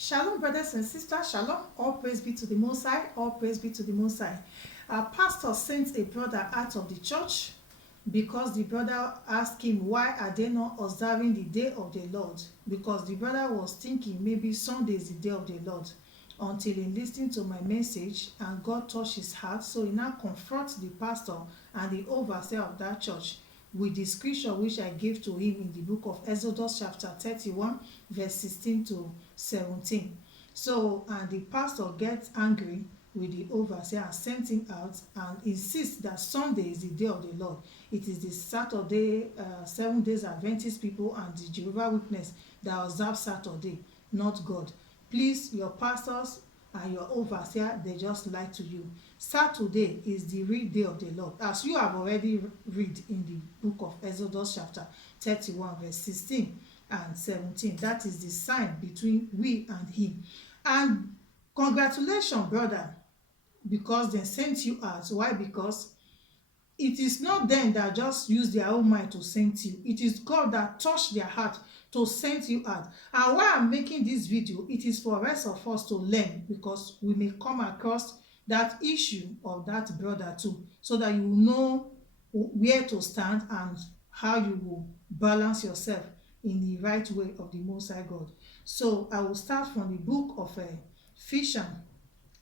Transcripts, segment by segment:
Shalom, brothers and sisters. Shalom. All praise be to the Most High. All praise be to the Most High. Our pastor sent a brother out of the church because the brother asked him, why are they not observing the day of the Lord? Because the brother was thinking maybe Sunday is the day of the Lord, until he listened to my message and God touched his heart. So he now confronts the pastor and the overseer of that church with the scripture which I gave to him in the book of Exodus chapter 31 verse 16 to 17. So and the pastor gets angry with the overseer and sent him out and insists that Sunday is the day of the Lord. It is the Saturday, 7 days Adventist people and the Jehovah Witness that observe Saturday, not God. Please, your pastors and your overseer, they just lie to you. Saturday is the real day of the Lord, as you have already read in the book of Exodus chapter 31 verse 16 and 17. That is the sign between we and him. And congratulations, brother, because they sent you out. Why? Because it is not them that just use their own mind to send you. It is God that touched their heart to send you out. And why I'm making this video, it is for the rest of us to learn, because we may come across that issue of that brother too, so that you know where to stand and how you will balance yourself in the right way of the Most High God. So I will start from the book of Ephesians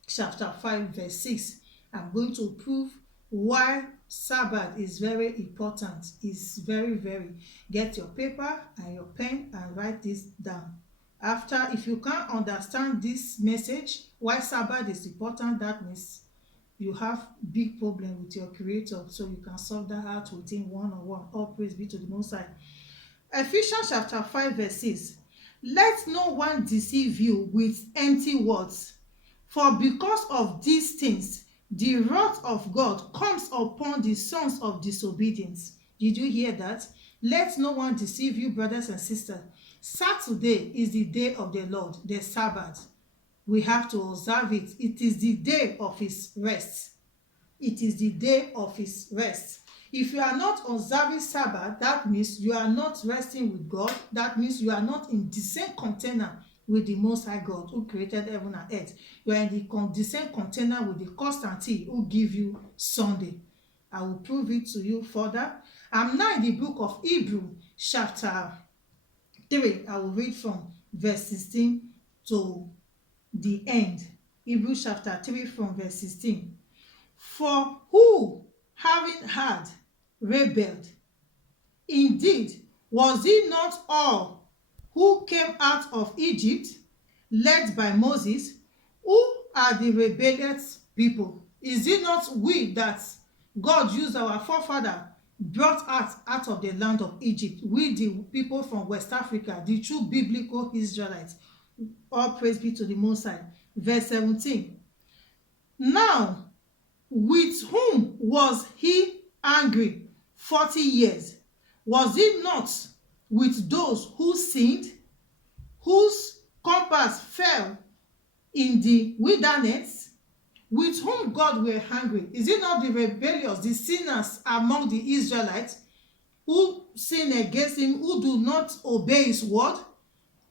chapter 5 verse 6. I'm going to prove why Sabbath is very important. It's very. Get your paper and your pen and write this down. After, if you can't understand this message, why Sabbath is important, that means you have big problem with your creator, so you can solve that out within one-on-one. All praise be to the Most High. Ephesians chapter 5 verse 6. Let no one deceive you with empty words, for because of these things the wrath of God comes upon the sons of disobedience. Did you hear that? Let no one deceive you, brothers and sisters. Saturday is the day of the Lord, the Sabbath. We have to observe it. It is the day of his rest. It is the day of his rest. If you are not observing Sabbath, that means you are not resting with God. That means you are not in the same container with the Most High God who created heaven and earth. You are in the same container with the Constantine who give you Sunday. I will prove it to you further. I'm now in the book of Hebrew chapter 3. I will read from verse 16 to the end. Hebrew chapter 3 from verse 16. For who, having had rebelled, indeed was it not all who came out of Egypt, led by Moses, who are the rebellious people? Is it not we that God used, our forefather brought out of the land of Egypt, we the people from West Africa, the true biblical Israelites? All praise be to the Most High. Verse 17. Now, with whom was he angry 40 years? Was it not with those who sinned, whose compass fell in the wilderness? With whom God were angry? Is it not the rebellious, the sinners among the Israelites, who sin against him, who do not obey his word?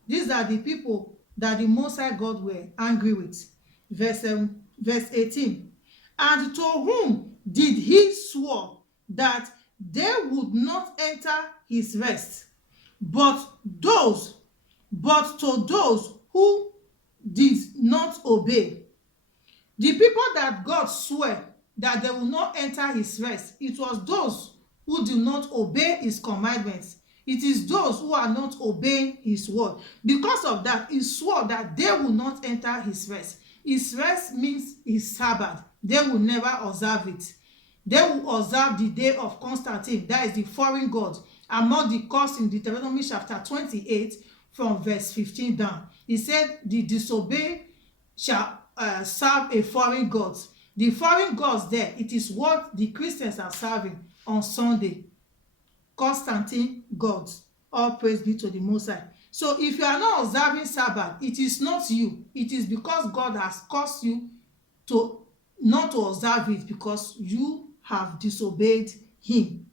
These are the people that the Most High God were angry with. Verse 18. And to whom did he swear that they would not enter his rest, but to those who did not obey? The people that God swore that they will not enter his rest, it was those who do not obey his commandments. It is those who are not obeying his word. Because of that, he swore that they will not enter his rest. His rest means his Sabbath. They will never observe it. They will observe the day of Constantine, that is the foreign god, among the gods in Deuteronomy chapter 28 from verse 15 down. He said the disobey shall serve a foreign god. The foreign gods there, it is what the Christians are serving on Sunday. Constantine gods. All praise be to the Most High. So if you are not observing Sabbath, it is not you. It is because God has caused you to not to observe it, because you have disobeyed him.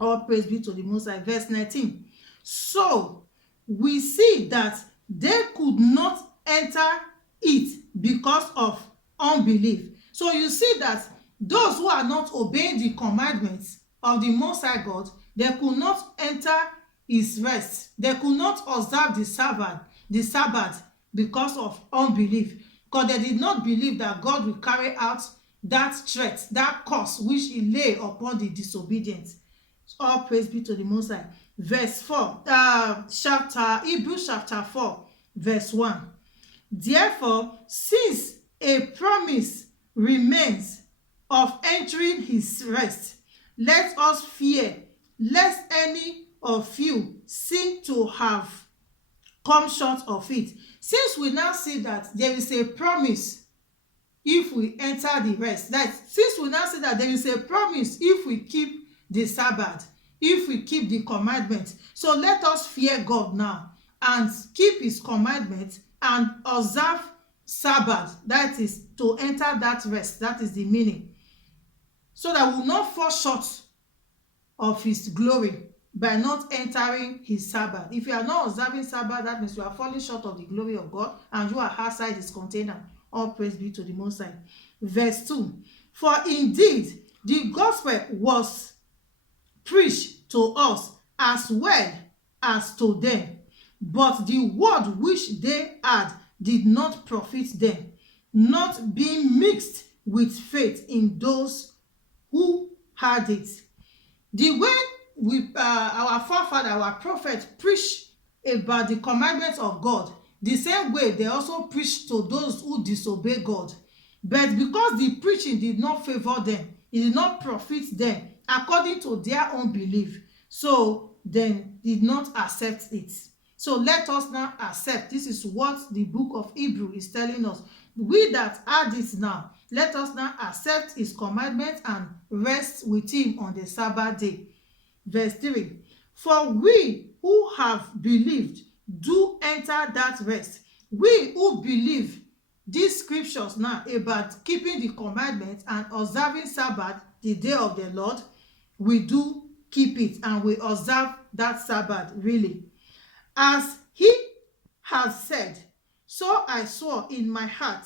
All praise be to the Most High. Verse 19. So we see that they could not enter it because of unbelief. So you see that those who are not obeying the commandments of the Most High God, they could not enter his rest. They could not observe the Sabbath because of unbelief, because they did not believe that God will carry out that threat, that curse which he lay upon the disobedient. All praise be to the Most High. Verse 4, Hebrews chapter 4, verse 1. Therefore, since a promise remains of entering his rest, let us fear lest any of you seem to have come short of it. Since we now see that there is a promise if we enter the rest, that since we now see that there is a promise if we keep the Sabbath, if we keep the commandments, so let us fear God now and keep his commandments and observe Sabbath, that is to enter that rest. That is the meaning, so that we will not fall short of his glory by not entering his Sabbath. If you are not observing Sabbath, that means you are falling short of the glory of God and you are outside his container. All praise be to the Most High. Verse 2, for indeed the gospel was preached to us as well as to them, but the word which they had did not profit them, not being mixed with faith in those who had it. The way our forefather, our prophet, preached about the commandments of God, the same way they also preached to those who disobey God. But because the preaching did not favor them, it did not profit them according to their own belief, so then did not accept it. So let us now accept. This is what the book of Hebrew is telling us. We that had it now, let us now accept his commandments and rest with him on the Sabbath day. Verse 3, for we who have believed do enter that rest. We who believe these scriptures now about keeping the commandments and observing Sabbath, the day of the Lord, we do keep it and we observe that Sabbath really. As he has said, so I swore in my heart,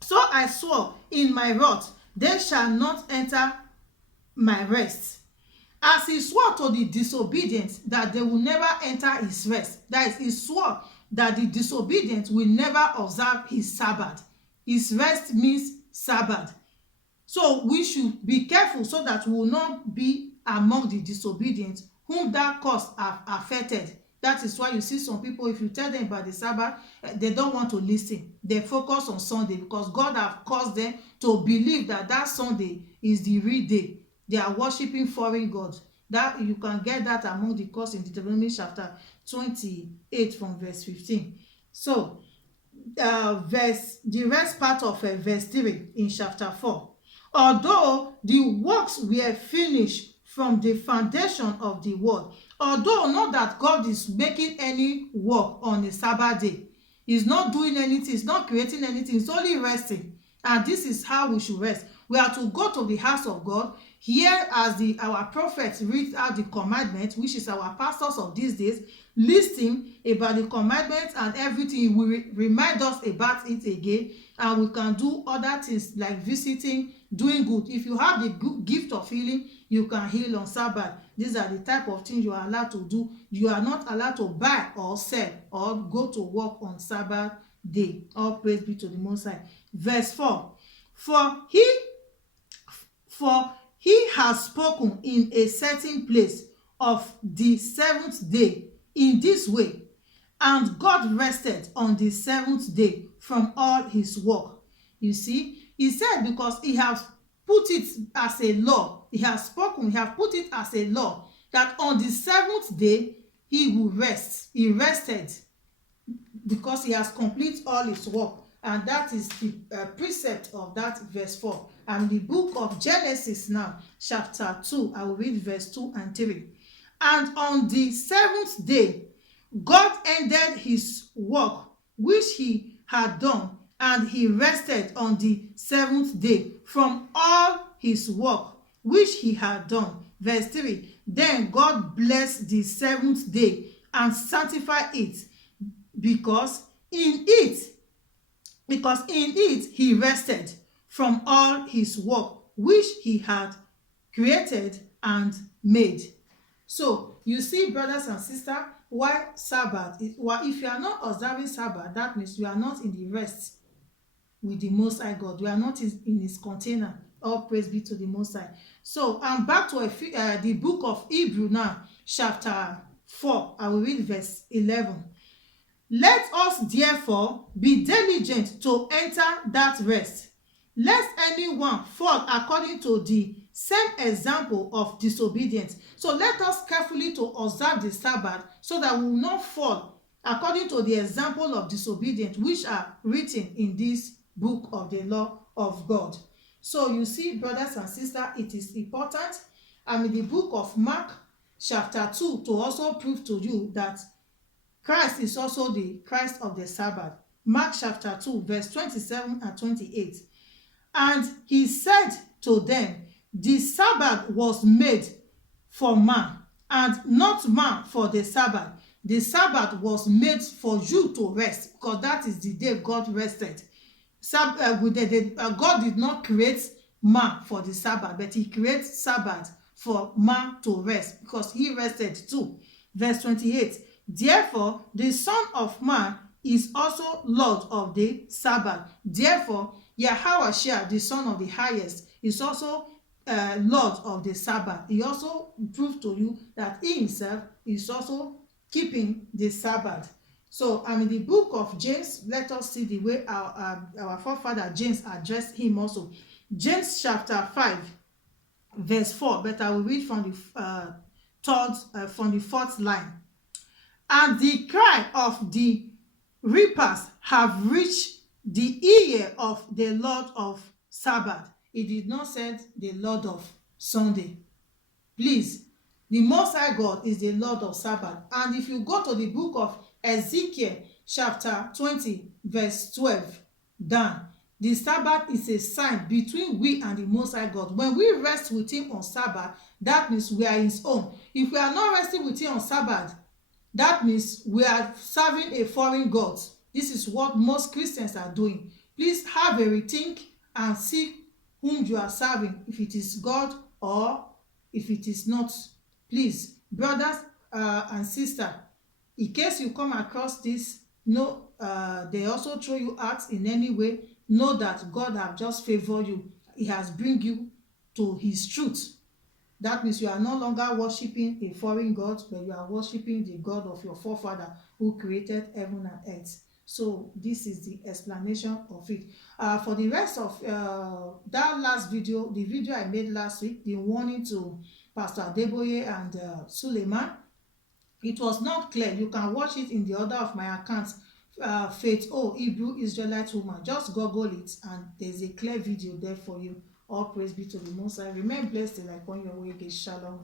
so I swore in my wrath, they shall not enter my rest. As he swore to the disobedient that they will never enter his rest, that is, he swore that the disobedient will never observe his Sabbath. His rest means Sabbath. So we should be careful so that we will not be among the disobedient whom that curse have affected. That is why you see some people, if you tell them about the Sabbath, they don't want to listen. They focus on Sunday because God have caused them to believe that that Sunday is the real day. They are worshiping foreign gods. That you can get that among the curse in Deuteronomy chapter 28 from verse 15. So the rest part of verse 3 in chapter 4. Although the works were finished from the foundation of the world, although not that God is making any work on the Sabbath day, he's not doing anything, he's not creating anything, he's only resting. And this is how we should rest. We are to go to the house of God, hear as our prophets read out the commandments, which is our pastors of these days, listing about the commandments and everything. He will remind us about it again, and we can do other things like visiting, doing good. If you have the good gift of healing, you can heal on Sabbath. These are the type of things you are allowed to do. You are not allowed to buy or sell or go to work on Sabbath day. All praise be to the Most High. Verse 4, for he has spoken in a certain place of the seventh day in this way, and God rested on the seventh day from all his work. You see, he said because he has put it as a law, he has spoken, he has put it as a law that on the seventh day he will rest. He rested because he has completed all his work. And that is the precept of that verse 4. And the book of Genesis now, chapter 2, I will read verse 2 and 3. And on the seventh day, God ended his work which he had done, and he rested on the seventh day from all his work which he had done. Verse 3, then God blessed the seventh day and sanctified it, because in it because in it he rested from all his work which he had created and made. So you see, brothers and sisters, why Sabbath is, well, if you are not observing Sabbath, that means you are not in the rest with the Most High God. You are not in his container. All praise be to the Most High. So I'm back to the book of Hebrew now, chapter 4. I will read verse 11. Let us therefore be diligent to enter that rest, lest anyone fall according to the same example of disobedience. So let us carefully to observe the Sabbath, so that we will not fall according to the example of disobedience which are written in this book of the law of God. So you see, brothers and sisters, it is important. I'm in the book of Mark chapter 2 to also prove to you that Christ is also the Christ of the Sabbath. Mark chapter 2 verse 27 and 28. And he said to them, the Sabbath was made for man, and not man for the Sabbath. The Sabbath was made for you to rest, because that is the day God rested. God did not create man for the Sabbath, but he created Sabbath for man to rest, because he rested too. Verse 28. Therefore, the Son of Man is also Lord of the Sabbath. Therefore, Yahweh, the Son of the Highest, is also Lord of the Sabbath. He also proved to you that he himself is also keeping the Sabbath. So in the book of James, let us see the way our forefather James addressed him also. James chapter 5 verse 4, but I will read from the fourth line. And the cry of the reapers have reached the ear of the Lord of Sabbath. He did not say the Lord of Sunday. Please, the Most High God is the Lord of Sabbath. And if you go to the book of Ezekiel chapter 20 verse 12 down, the Sabbath is a sign between we and the Most High God. When we rest with him on Sabbath, that means we are his own. If we are not resting with him on Sabbath, that means we are serving a foreign god. This is what most Christians are doing. Please have a rethink and see whom you are serving, if it is God or if it is not. Please, brothers and sisters, in case you come across this, they also throw you out in any way, know that God have just favored you. He has bring you to his truth. That means you are no longer worshiping a foreign god, but you are worshiping the God of your forefather who created heaven and earth. So this is the explanation of it. For the rest of that last video, the video I made last week, the warning to Pastor Adeboye and Suleiman, it was not clear. You can watch it in the order of my accounts. Faith Hebrew Israelite woman. Just Google it and there's a clear video there for you. All praise be to the Most High. Remain blessed till I come your way again. Shalom.